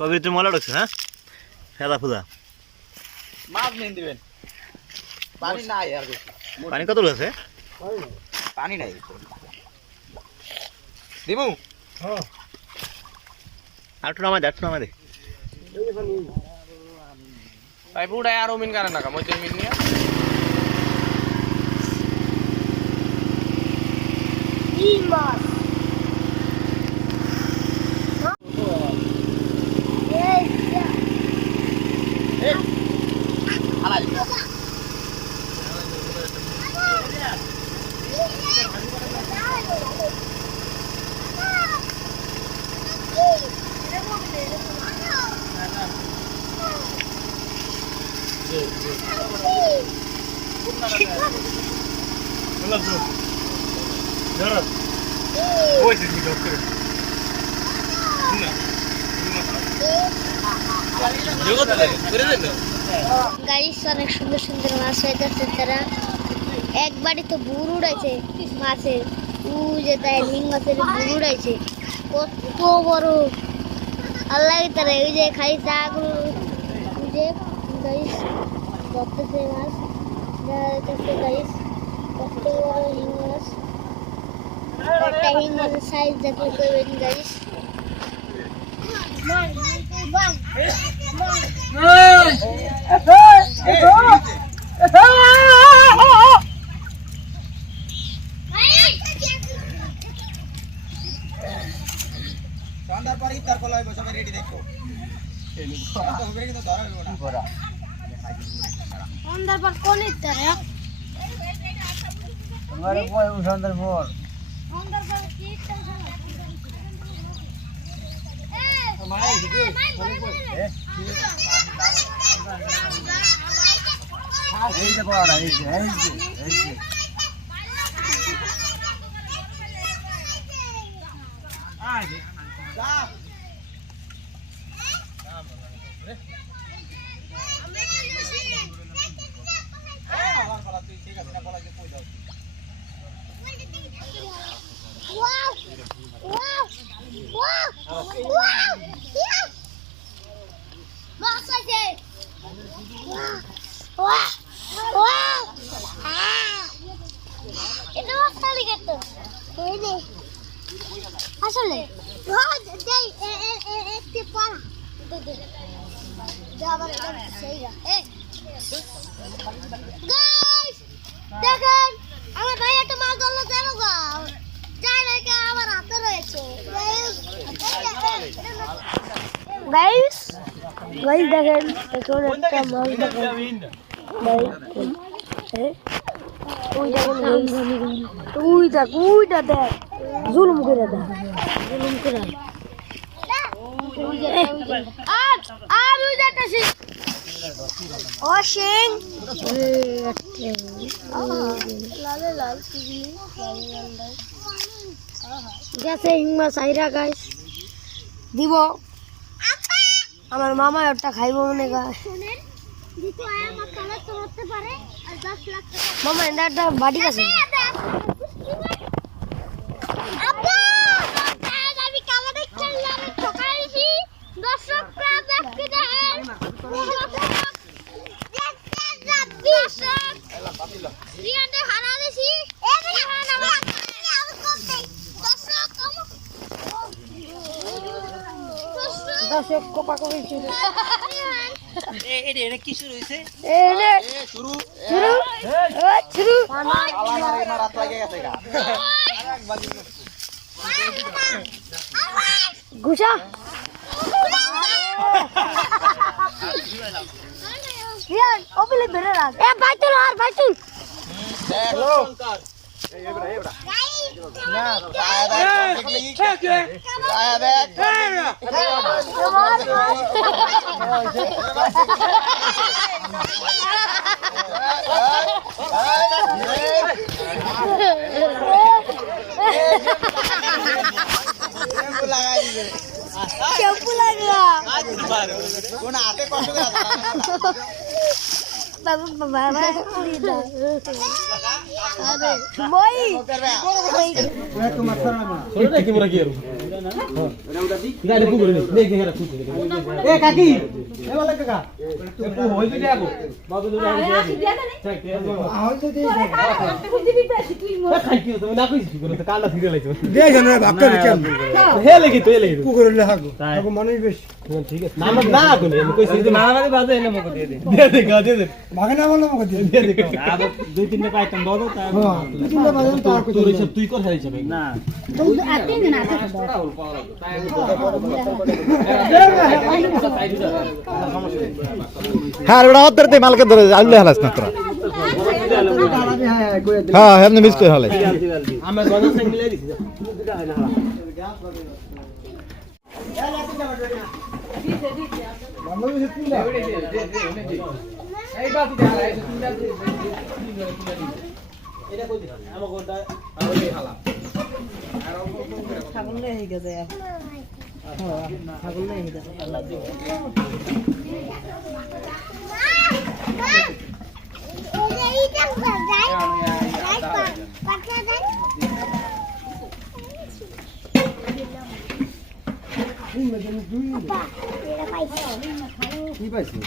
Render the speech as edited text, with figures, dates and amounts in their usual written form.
ভিতরে ময়লা ঢুকছে হ্যাঁ ফেদা ফুদা মাছ নিয়ে দিবেন পানি নাই আর পানি কত আছে পানি নাই দিমু হ্যাঁ আর একটু নামাই দে পাইপ উড়ায় আর মিন কারে না মই মিন নিয়া মাছ গাইস অনেক সুন্দর সুন্দর মাছ হইতেছে তারা একবারই তো বুর উড়াইছে মাছের যে তাই লিং মাছের বুর উড়াইছে কত বড় আল্লাহ তারা ওই যে খালি চাগুলো যে গাইস ধরতেছে মাছ দেখা গাইস কত বড় হিং মাছ একটা হিং মাছের সাইজ দেখলে কইবেন গাইস সন্ধ্যার পরে ইফতার করলে হইব সবাই রেডি দেখো সন্ধ্যার পর কোন ইফতার তোমারে কই সন্ধ্যার পর সন্ধ্যার পর কি ইফতার মাই দিকে এই যে বড় এই যে আসলে দেখেন আমার ভাই একটা মাছ ধরলো কেন যায় না আমার হাতে রয়েছে গাইস দেখেন এখন একটা মাছ দেখেন ওইটা দেখ জুলুম করে গেছে হিংমা সাইরা গাইস দিব আমার মামা ওটা খাইব মনে গায় মামা এটা বাড়ি আছে কি শুরু হইছে শুরু রাত লাগে গেছে গা গুছা রিয়ান ওপলে বেরে রাখ এ বাইতুল আর বাইতুল হ্যালো না শ্যাম্পু লাগা কোন হাতে কষ্ট করে বাবা বাবা আরে মই তোমার সারা না ছোটটা কি মোরা কি আর গাড়ি কু করে নে দেখে রাখু এ কাকি এ বলে কাকা ও হই দিলে আগো বাবা তো আগে আহল তো দিয়ে খাই কি তুমি না কইছি করে তো কালটা ফিরে লাইছো দেখ না ভাবতে কেন হে লাগি তো হে লাগি পুকুর লেহাগো আগো মানুষ বেশি ঠিক আছে নাম না কোন আমি কইছি তো না মানে বাজে এনে মকো দিয়ে দে গা দে ভাগে না বললাম আমাকে দিয়ে দিয়ে দে আব দুই তিনটা পাইতাম দাও তা হ্যাঁ তিনটা বাজে তো আর তোর সব তুই কর হারিছ না হ্যাঁ ওটা অত্তরতে মালকে ধরে আল্লাহ হালাস না তোরা হ্যাঁ এমনি মিস করে হালাই আমার গদা সাইড মিলাই দিছি এটা কই দিছ আমার গদা আর ওই হালা ছাগল নেই হয়ে গেছে ছাগল নেই হয়ে গেছে আল্লাহ দিও কি পাইছিস